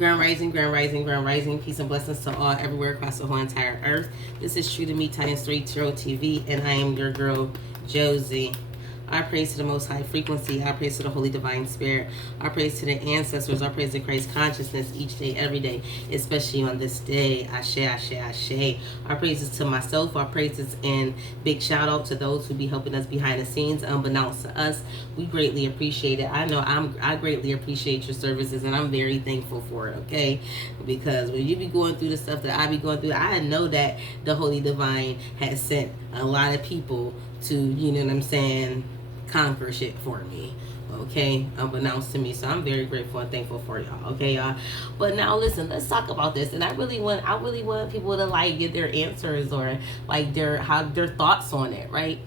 Grand rising, grand rising, grand rising. Peace and blessings to all everywhere across the whole entire earth. This is True to Me Times 3 Tarot TV, and I am your girl, Josie. I praise to the Most High Frequency. I praise to the Holy Divine Spirit. I praise to the ancestors. I praise to Christ consciousness each day, every day, especially on this day. Ashe, ashe, ashe. Our praises to myself. Our praises and big shout out to those who be helping us behind the scenes, unbeknownst to us. We greatly appreciate it. I know I greatly appreciate your services, and I'm very thankful for it, okay? Because when you be going through the stuff that I be going through, I know that the Holy Divine has sent a lot of people to, you know what I'm saying, conquer shit for me, okay, unbeknownst to me. So I'm very grateful and thankful for y'all, okay, y'all. But now listen, let's talk about this. And I really want people to like get their answers or like their thoughts on it, right?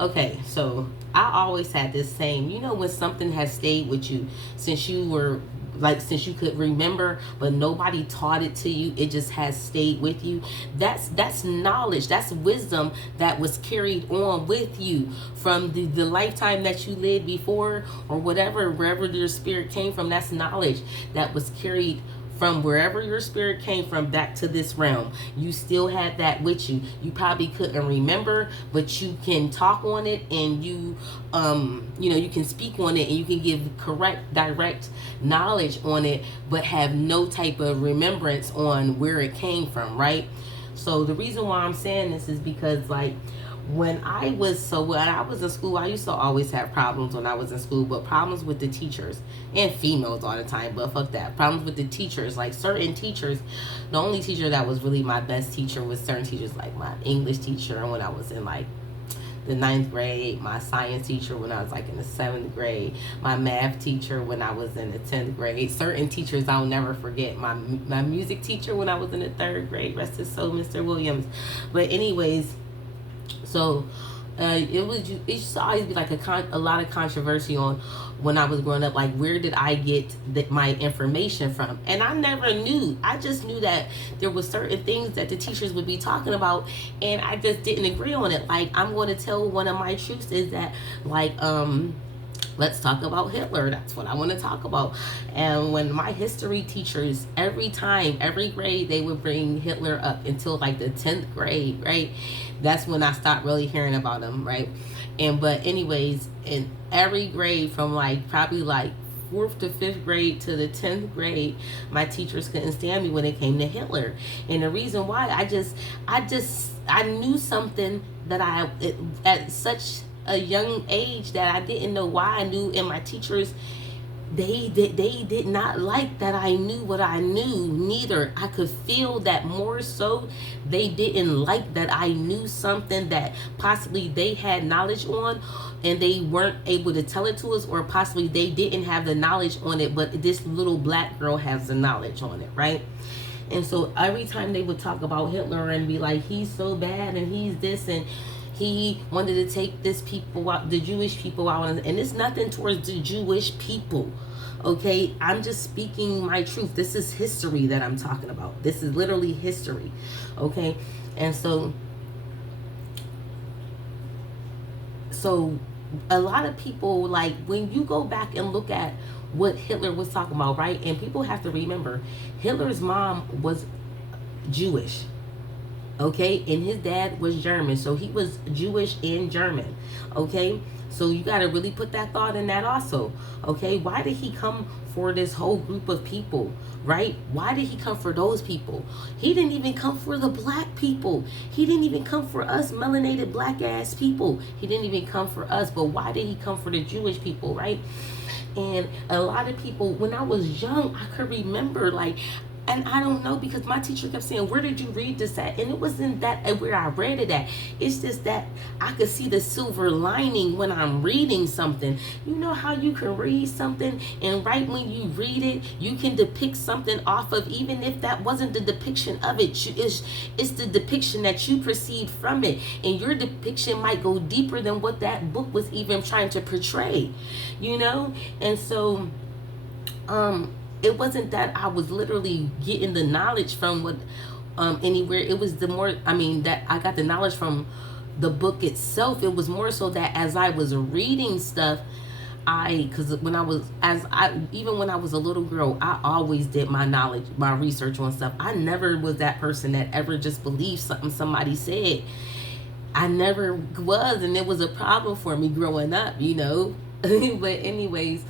Okay, so I always had this same, you know, when something has stayed with you since you could remember, but nobody taught it to you, it just has stayed with you. That's knowledge, that's wisdom that was carried on with you from the lifetime that you lived before, or whatever, wherever your spirit came from. That's knowledge that was carried from wherever your spirit came from back to this realm. You still had that with you. You probably couldn't remember, but you can talk on it, and you know, you can speak on it, and you can give correct, direct knowledge on it, but have no type of remembrance on where it came from, right? So the reason why I'm saying this is because, like, when I was in school, I used to always have problems when I was in school, but problems with the teachers and females all the time, but fuck that. Problems with the teachers, like certain teachers. The only teacher that was really my best teacher was certain teachers, like my English teacher when I was in like the 9th grade, my science teacher when I was like in the 7th grade, my math teacher when I was in the 10th grade. Certain teachers I'll never forget. My music teacher when I was in the 3rd grade, rest his soul, Mr. Williams. But anyways, so it used to always be like a lot of controversy on when I was growing up, like where did I get my information from? And I never knew. I just knew that there was certain things that the teachers would be talking about, and I just didn't agree on it. Like, I'm going to tell one of my truths is that, like, let's talk about Hitler. That's what I want to talk about. And when my history teachers, every grade, they would bring Hitler up until like the 10th grade, right? That's when I stopped really hearing about him, right? But anyways, in every grade from like probably like 4th to 5th grade to the 10th grade, my teachers couldn't stand me when it came to Hitler. And the reason why, I knew something that at such a young age that I didn't know why I knew, and my teachers, they did not like that I knew what I knew neither. I could feel that more so they didn't like that I knew something that possibly they had knowledge on, and they weren't able to tell it to us, or possibly they didn't have the knowledge on it, but this little black girl has the knowledge on it, right? And so every time they would talk about Hitler and be like, he's so bad and he's this, and he wanted to take the Jewish people out, and it's nothing towards the Jewish people, okay? I'm just speaking my truth. This is history that I'm talking about. This is literally history, okay? And so a lot of people, like, when you go back and look at what Hitler was talking about, right? And people have to remember, Hitler's mom was Jewish, okay, and his dad was German, so he was Jewish and German, okay? So you got to really put that thought in that also, okay? Why did he come for this whole group of people, right? Why did he come for those people? He didn't even come for the black people. He didn't even come for us melanated black ass people. He didn't even come for us. But why did he come for the Jewish people, right? And a lot of people, when I was young, I could remember, like, and I don't know, because my teacher kept saying, where did you read this at? And it wasn't that where I read it at. It's just that I could see the silver lining when I'm reading something. You know how you can read something, and right when you read it, you can depict something off of, even if that wasn't the depiction of it. It's the depiction that you perceived from it. And your depiction might go deeper than what that book was even trying to portray, you know? And so, it wasn't that I was literally getting the knowledge from what anywhere. It was that I got the knowledge from the book itself. It was more so that as I was reading stuff, because when I was, even when I was a little girl, I always did my knowledge, my research on stuff. I never was that person that ever just believed something somebody said. I never was, and it was a problem for me growing up, you know. But anyways,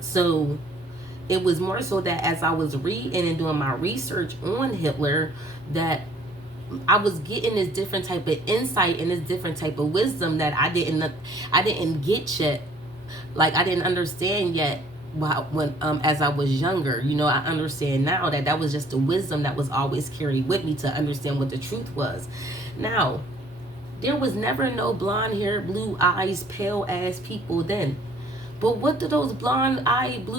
so it was more so that as I was reading and doing my research on Hitler, that I was getting this different type of insight and this different type of wisdom that I didn't get yet. Like, I didn't understand yet when as I was younger. You know, I understand now that that was just the wisdom that was always carried with me to understand what the truth was. Now, there was never no blonde hair, blue eyes, pale ass people then. But what do those blonde hair,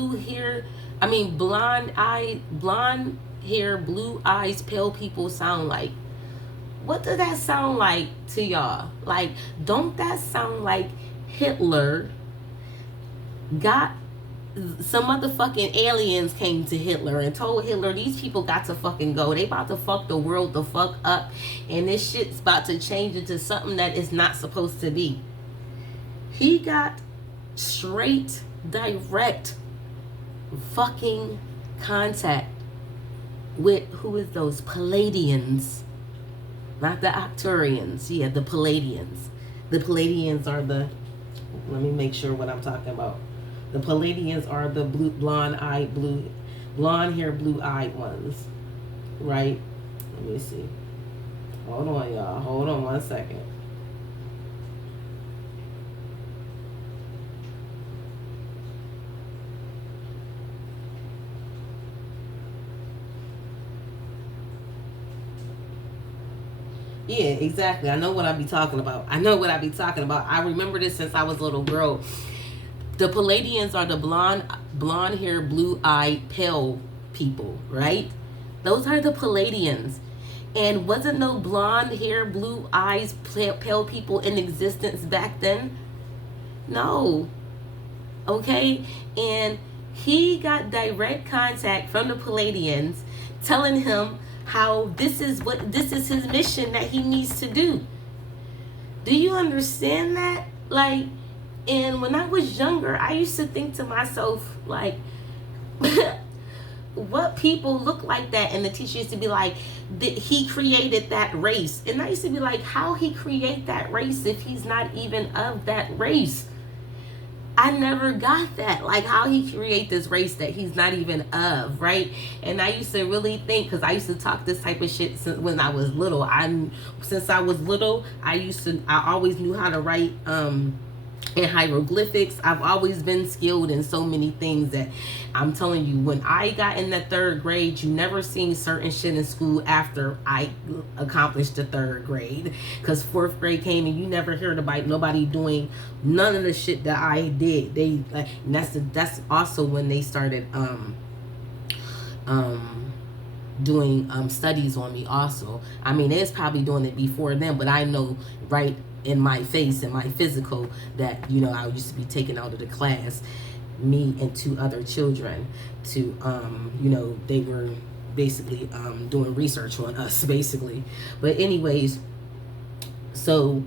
blue eyes, pale people sound like? What does that sound like to y'all? Like, don't that sound like Hitler got some motherfucking aliens came to Hitler and told Hitler these people got to fucking go. They about to fuck the world the fuck up, and this shit's about to change into something that is not supposed to be. He got straight, direct fucking contact with, who is those? Palladians. Not the Octurians. Yeah, the Palladians. The Palladians are the, let me make sure what I'm talking about. The Palladians are the blonde hair, blue-eyed ones. Right? Let me see. Hold on, y'all. Hold on one second. Yeah, exactly. I know what I be talking about. I remember this since I was a little girl. The Palladians are the blonde hair, blue-eyed, pale people, right? Those are the Palladians. And wasn't no blonde hair, blue eyes, pale people in existence back then? No. Okay? And he got direct contact from the Pleldieans telling him how this is his mission that he needs to do. Do you understand that? Like, and when I was younger, I used to think to myself, like, what people look like that? And the teacher used to be like, he created that race. And I used to be like, how he create that race if he's not even of that race? I never got that. Like, how he create this race that he's not even of, right? And I used to really think, because I used to talk this type of shit since when I was little. Since I was little, I always knew how to write in hieroglyphics. I've always been skilled in so many things that I'm telling you, when I got in the 3rd grade, you never seen certain shit in school after I accomplished the 3rd grade. Because 4th grade came and you never heard about nobody doing none of the shit that I did. That's also when they started doing studies on me also. I mean, they was probably doing it before then, but I know right in my face and my physical that, you know, I used to be taken out of the class, me and 2 other children, to you know, they were basically doing research on us basically. But anyways, so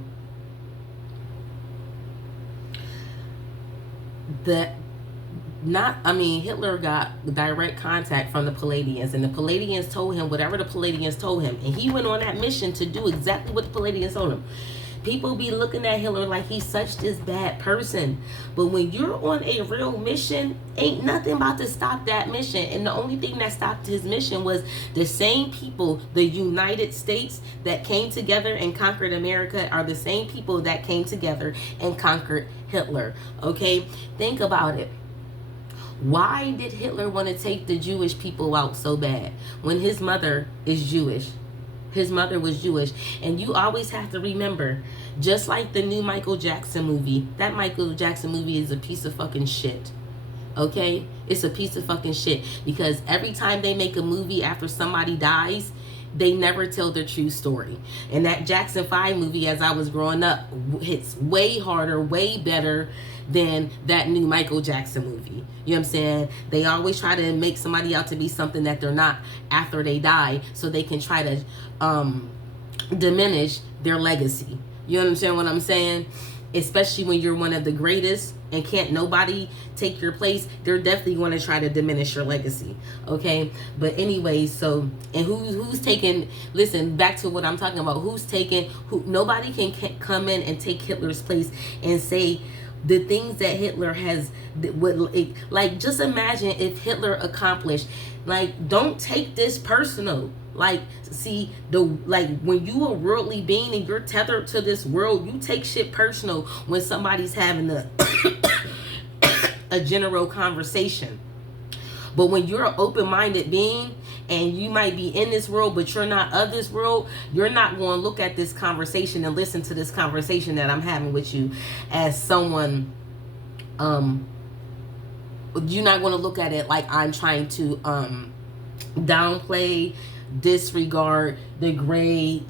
Hitler got direct contact from the Palladians, and the Palladians told him whatever the Palladians told him, and he went on that mission to do exactly what the Palladians told him. People be looking at Hitler like he's such this bad person, but when you're on a real mission, ain't nothing about to stop that mission. And the only thing that stopped his mission was the same people, the United States, that came together and conquered America, are the same people that came together and conquered Hitler. Okay, think about it. Why did Hitler want to take the Jewish people out so bad when his mother is Jewish? His mother was Jewish. And you always have to remember, just like the new Michael Jackson movie, that Michael Jackson movie is a piece of fucking shit. Okay? It's a piece of fucking shit. Because every time they make a movie after somebody dies, they never tell the true story. And that Jackson 5 movie, as I was growing up, hits way harder, way better than that new Michael Jackson movie. You know what I'm saying? They always try to make somebody out to be something that they're not after they die, so they can try to diminish their legacy. You understand what I'm saying? especially when you're one of the greatest and can't nobody take your place. They're definitely going to try to diminish your legacy. Okay, but anyway, so, and who's taking, listen, back to what I'm talking about, who's taking, who, nobody can come in and take Hitler's place and say the things that Hitler has, like, just imagine if Hitler accomplished, like, don't take this personal. Like, see, like, when you a worldly being and you're tethered to this world, you take shit personal when somebody's having a general conversation. But when you're an open-minded being and you might be in this world, but you're not of this world, you're not going to look at this conversation and listen to this conversation that I'm having with you as someone, you're not going to look at it like I'm trying to downplay, disregard, degrade,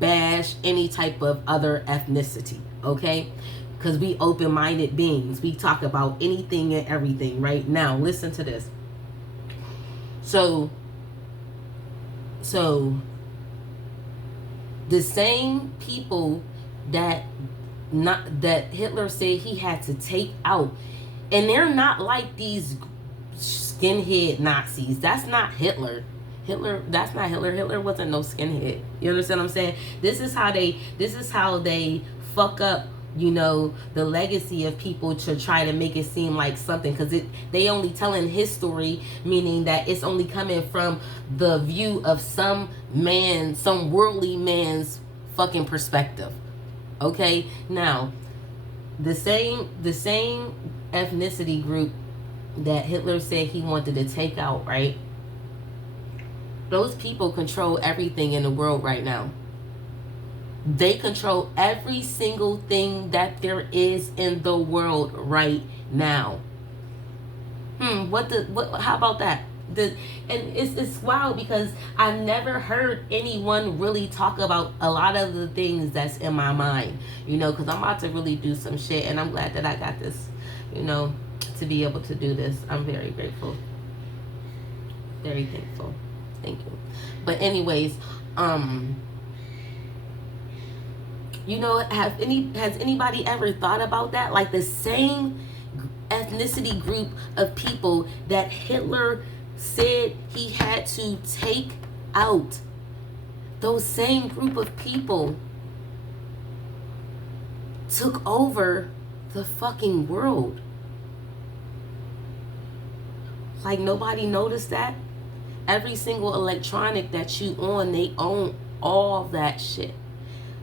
bash any type of other ethnicity, okay? Because we open-minded beings. We talk about anything and everything. Right now, listen to this. So the same people that Hitler said he had to take out, and they're not like these skinhead Nazis. That's not Hitler. That's not Hitler. Hitler wasn't no skinhead. You understand what I'm saying? This is how they fuck up, the legacy of people to try to make it seem like something, because they only telling his story, meaning that it's only coming from the view of some worldly man's fucking perspective. Okay? Now, the same ethnicity group that Hitler said he wanted to take out, right? Those people control everything in the world right now. They control every single thing that there is in the world right now. How about that? And it's wild, because I never heard anyone really talk about a lot of the things that's in my mind, because I'm about to really do some shit, and I'm glad that I got this, to be able to do this. I'm very grateful. Very thankful. Thank you. But anyways, has anybody ever thought about that? Like, the same ethnicity group of people that Hitler said he had to take out, those same group of people took over the fucking world. Like, nobody noticed that? Every single electronic that you on, they own all that shit.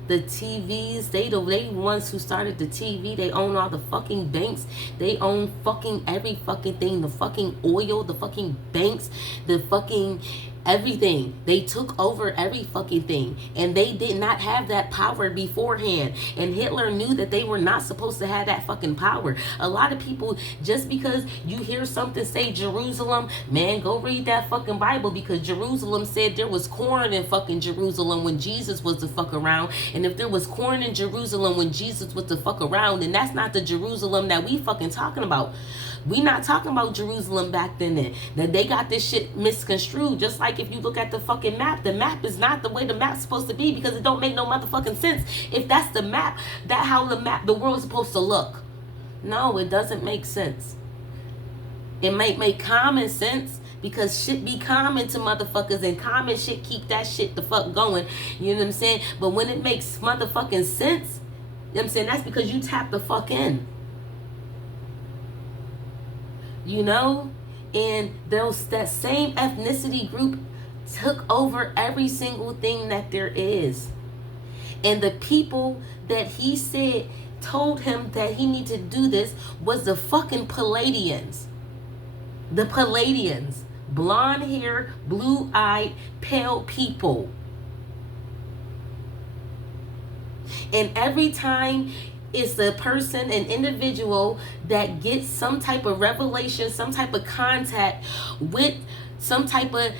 The TVs, they the ones who started the TV. They own all the fucking banks. They own fucking every fucking thing. The fucking oil, the fucking banks, the fucking everything. They took over every fucking thing, and they did not have that power beforehand. And Hitler knew that they were not supposed to have that fucking power. A lot of people, just because you hear something say Jerusalem, man, go read that fucking Bible, because Jerusalem said there was corn in fucking Jerusalem when Jesus was the fuck around. And if there was corn in Jerusalem when Jesus was the fuck around, then that's not the Jerusalem that we fucking talking about. We not talking about Jerusalem back then. That they got this shit misconstrued. Just like if you look at the fucking map, the map is not the way the map's supposed to be, because it don't make no motherfucking sense. If that's the map, that how the world's supposed to look. No, it doesn't make sense. It might make common sense, because shit be common to motherfuckers, and common shit keep that shit the fuck going. You know what I'm saying? But when it makes motherfucking sense, you know what I'm saying, that's because you tap the fuck in. And that same ethnicity group took over every single thing that there is. And the people that he said told him that he needed to do this was the fucking Pleldieans. The Pleldieans. Blonde hair, blue-eyed, pale people. And every time it's a person, an individual that gets some type of revelation, some type of contact with some type of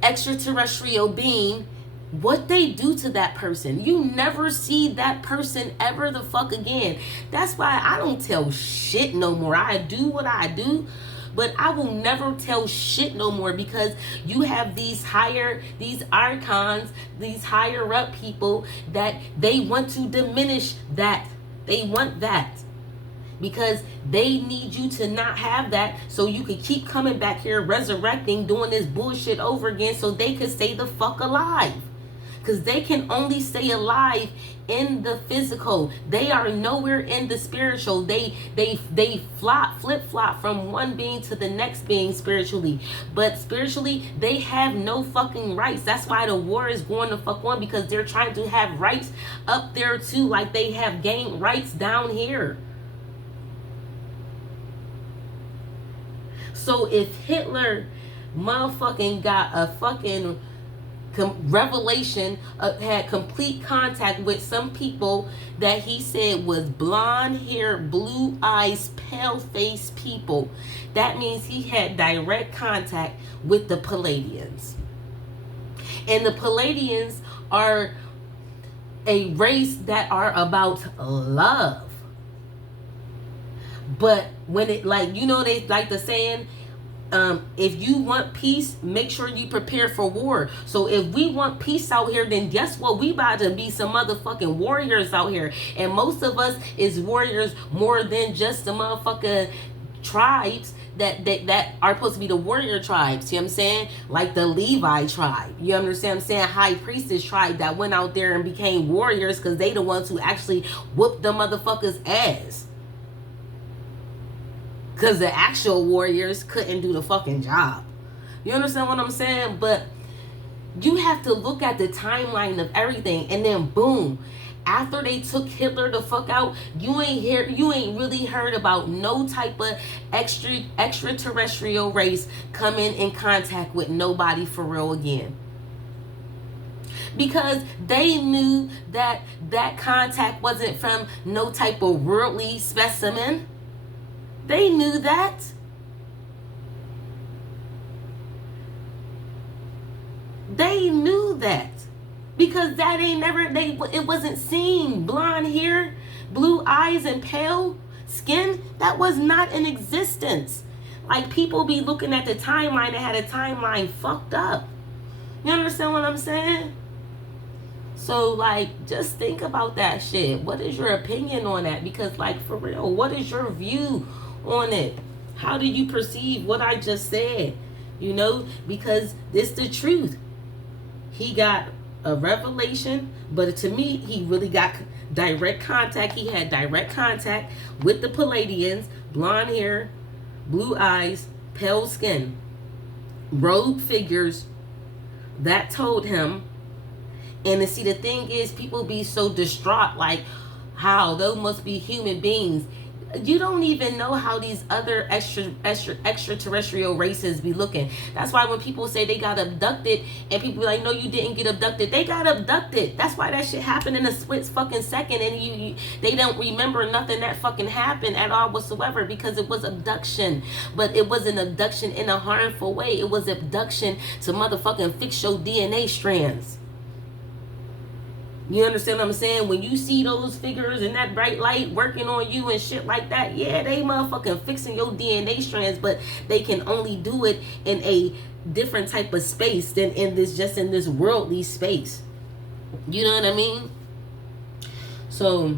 extraterrestrial being, what they do to that person, you never see that person ever the fuck again. That's why I don't tell shit no more. I do what I do, but I will never tell shit no more, because you have these archons, these higher up people that they want to diminish that They want that. Because they need you to not have that so you could keep coming back here resurrecting, doing this bullshit over again so they could stay the fuck alive. Because they can only stay alive in the physical. They are nowhere in the spiritual. They flip-flop from one being to the next being spiritually. But spiritually, they have no fucking rights. That's why the war is going to fuck on, because they're trying to have rights up there too, like they have gained rights down here. So if Hitler motherfucking got a fucking revelation, had complete contact with some people that he said was blonde hair, blue eyes, pale face people, that means he had direct contact with the Pleldieans. And the Pleldieans are a race that are about love. But when it, like, you know, they like the saying, if you want peace, make sure you prepare for war. So if we want peace out here, then guess what? We about to be some motherfucking warriors out here. And most of us is warriors more than just the motherfucking tribes that are supposed to be the warrior tribes. You know what I'm saying? Like the Levi tribe. You understand what I'm saying? High priestess tribe that went out there and became warriors because they the ones who actually whooped the motherfuckers' ass. Because the actual warriors couldn't do the fucking job. You understand what I'm saying? But you have to look at the timeline of everything. And then boom, after they took Hitler the fuck out, you ain't really heard about no type of extraterrestrial race coming in contact with nobody for real again. Because they knew that that contact wasn't from no type of worldly specimen. They knew that. They knew that. Because that ain't never, it wasn't seen. Blonde hair, blue eyes, and pale skin, that was not in existence. Like, people be looking at the timeline and had a timeline fucked up. You understand what I'm saying? So, like, just think about that shit. What is your opinion on that? Because, like, for real, what is your view on it? How do you perceive what I just said? You know, because it's the truth. He got a revelation, but to me, he really got direct contact. He had direct contact with the Pleldieans, blonde hair, blue eyes, pale skin, rogue figures that told him. And to see, the thing is, people be so distraught, like, how those must be human beings. You don't even know how these other extraterrestrial races be looking. That's why when people say they got abducted, and people be like, no, you didn't get abducted. They got abducted. That's why that shit happened in a split fucking second, and they don't remember nothing that fucking happened at all whatsoever, because it was abduction. But it wasn't abduction in a harmful way. It was abduction to motherfucking fix your DNA strands. You understand what I'm saying? When you see those figures in that bright light working on you and shit like that, yeah, they motherfucking fixing your DNA strands, but they can only do it in a different type of space than in this worldly space. You know what I mean? So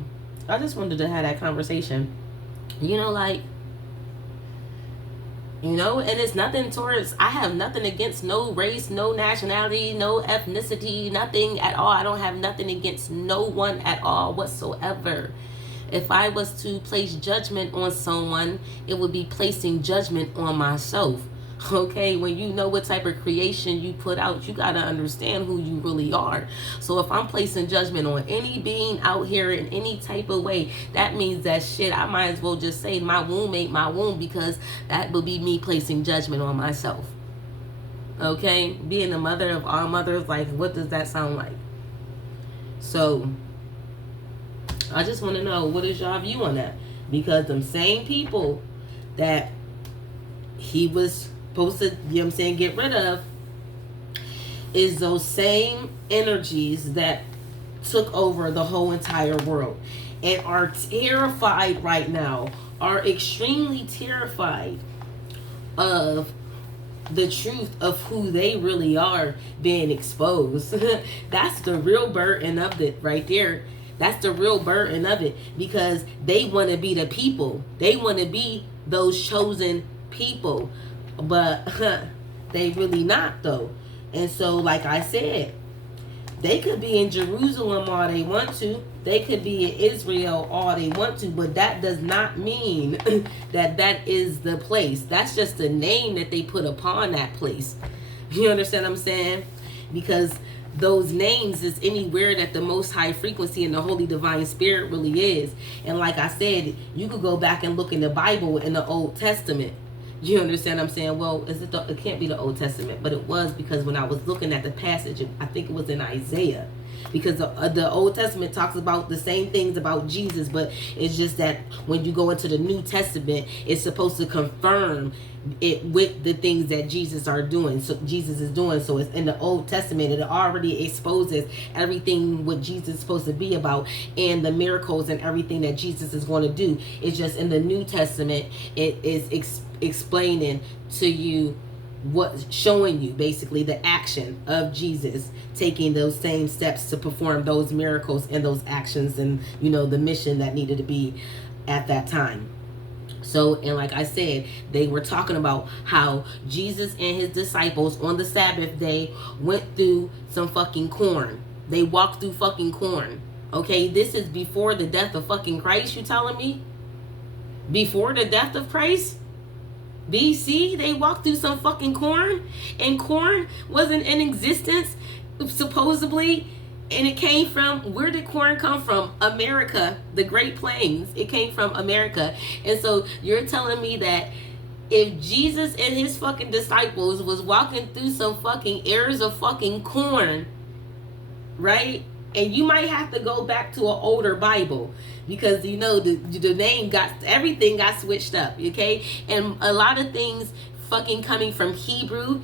I just wanted to have that conversation. You know, like, you know, and it's nothing towards, I have nothing against no race, no nationality, no ethnicity, nothing at all. I don't have nothing against no one at all whatsoever. If I was to place judgment on someone, it would be placing judgment on myself. Okay, when you know what type of creation you put out, you got to understand who you really are. So if I'm placing judgment on any being out here in any type of way, that means that shit, I might as well just say my womb ain't my womb, because that would be me placing judgment on myself. Okay, being the mother of all mothers, like, what does that sound like? So I just want to know, what is y'all view on that? Because them same people that he was supposed to, you know what I'm saying, get rid of, is those same energies that took over the whole entire world and are terrified right now, are extremely terrified of the truth of who they really are being exposed. That's the real burden of it right there. That's the real burden of it, because they want to be the people. They want to be those chosen people. But they really not, though. And so, like I said, they could be in Jerusalem all they want to. They could be in Israel all they want to. But that does not mean that that is the place. That's just the name that they put upon that place. You understand what I'm saying? Because those names is anywhere that the Most High Frequency and the Holy Divine Spirit really is. And like I said, you could go back and look in the Bible in the Old Testament. You understand what I'm saying? Well, it can't be the Old Testament, but it was, because when I was looking at the passage, I think it was in Isaiah. Because the Old Testament talks about the same things about Jesus, but it's just that when you go into the New Testament, it's supposed to confirm it with the things that Jesus are doing. So Jesus is doing. So it's in the Old Testament. It already exposes everything what Jesus is supposed to be about, and the miracles and everything that Jesus is going to do. It's just in the New Testament, it is explaining to you, showing you basically the action of Jesus taking those same steps to perform those miracles and those actions, and the mission that needed to be at that time. So, and like I said, they were talking about how Jesus and his disciples on the Sabbath day went through some fucking corn. They walked through fucking corn. Okay, this is before the death of fucking Christ, you telling me? Before the death of Christ? BC, they walked through some fucking corn, and corn wasn't in existence supposedly, and it came from, where did corn come from? America, the Great Plains. It came from America. And so you're telling me that if Jesus and his fucking disciples was walking through some fucking ears of fucking corn, right? And you might have to go back to an older Bible, because the name everything got switched up, okay? And a lot of things fucking coming from Hebrew,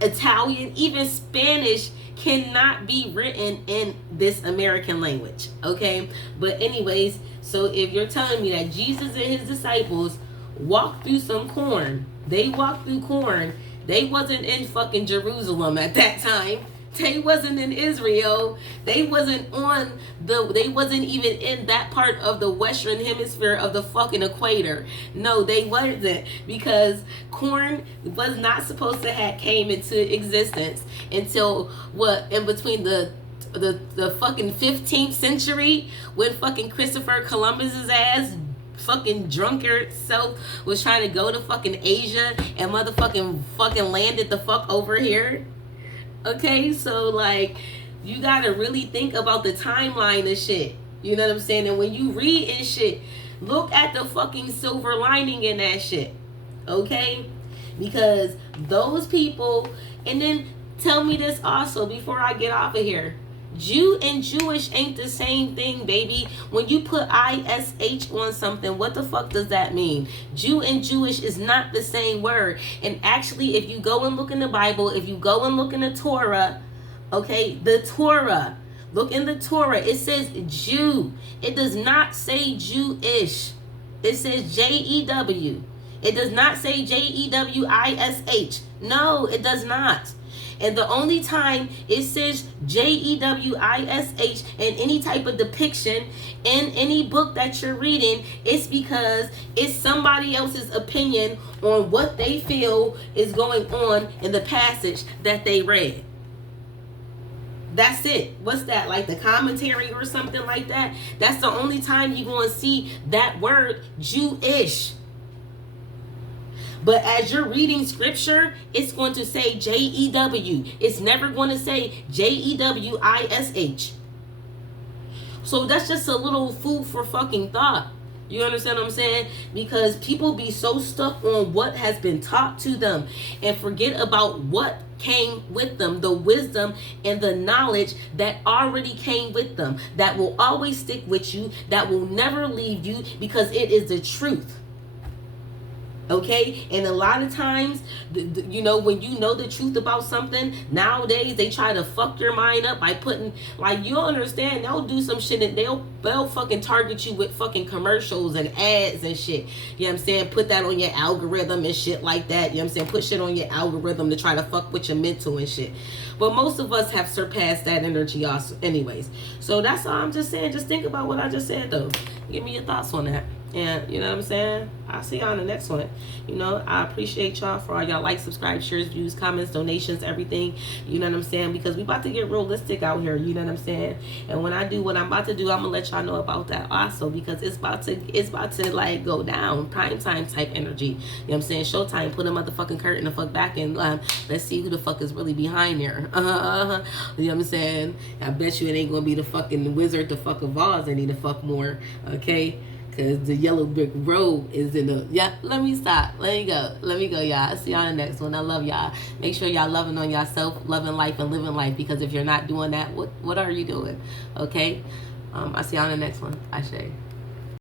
Italian, even Spanish cannot be written in this American language, okay? But anyways, so if you're telling me that Jesus and his disciples walked through some corn, they walked through corn, they wasn't in fucking Jerusalem at that time. They wasn't in Israel. They wasn't even in that part of the Western Hemisphere of the fucking equator. No, they wasn't, because corn was not supposed to have came into existence until in between the fucking 15th century, when fucking Christopher Columbus's ass fucking drunkard self was trying to go to fucking Asia and fucking landed the fuck over here. Okay, so like, you gotta really think about the timeline of shit. You know what I'm saying? And when you read and shit, look at the fucking silver lining in that shit. Okay? Because those people, and then tell me this also before I get off of here. Jew and Jewish ain't the same thing, baby. When you put ISH on something, what the fuck does that mean? Jew and Jewish is not the same word. And actually, if you go and look in the Bible, if you go and look in the Torah, okay, the Torah, look in the Torah, it says Jew. It does not say Jewish. It says Jew. It does not say Jewish. No, it does not. And the only time it says Jewish in any type of depiction in any book that you're reading, it's because it's somebody else's opinion on what they feel is going on in the passage that they read. That's it. What's that, like the commentary or something like that? That's the only time you're going to see that word Jewish. But as you're reading scripture, it's going to say Jew. It's never going to say Jewish. So that's just a little food for fucking thought. You understand what I'm saying? Because people be so stuck on what has been taught to them and forget about what came with them, the wisdom and the knowledge that already came with them, that will always stick with you, that will never leave you, because it is the truth. Okay, and a lot of times, you know, when you know the truth about something, nowadays they try to fuck your mind up by putting, like, you don't understand, they'll do some shit and they'll fucking target you with fucking commercials and ads and shit. You know what I'm saying? Put that on your algorithm and shit like that. You know what I'm saying? Put shit on your algorithm to try to fuck with your mental and shit. But most of us have surpassed that energy also, anyways. So that's all I'm just saying. Just think about what I just said, though. Give me your thoughts on that. And you know what I'm saying? I'll see y'all in the next one. You know, I appreciate y'all for all y'all likes, subscribes, shares, views, comments, donations, everything. You know what I'm saying? Because we about to get realistic out here. You know what I'm saying? And when I do what I'm about to do, I'm gonna let y'all know about that also, because it's about to like go down. Prime time type energy. You know what I'm saying? Showtime. Put a motherfucking curtain the fuck back and let's see who the fuck is really behind there. You know what I'm saying? I bet you it ain't gonna be the fucking Wizard the fuck of Oz any the fuck more. Okay? Because the yellow brick road is in the... Yeah, let me stop. Let me go, y'all. I'll see y'all in the next one. I love y'all. Make sure y'all loving on yourself, loving life, and living life. Because if you're not doing that, what are you doing? Okay? I'll see y'all in the next one. Ashe.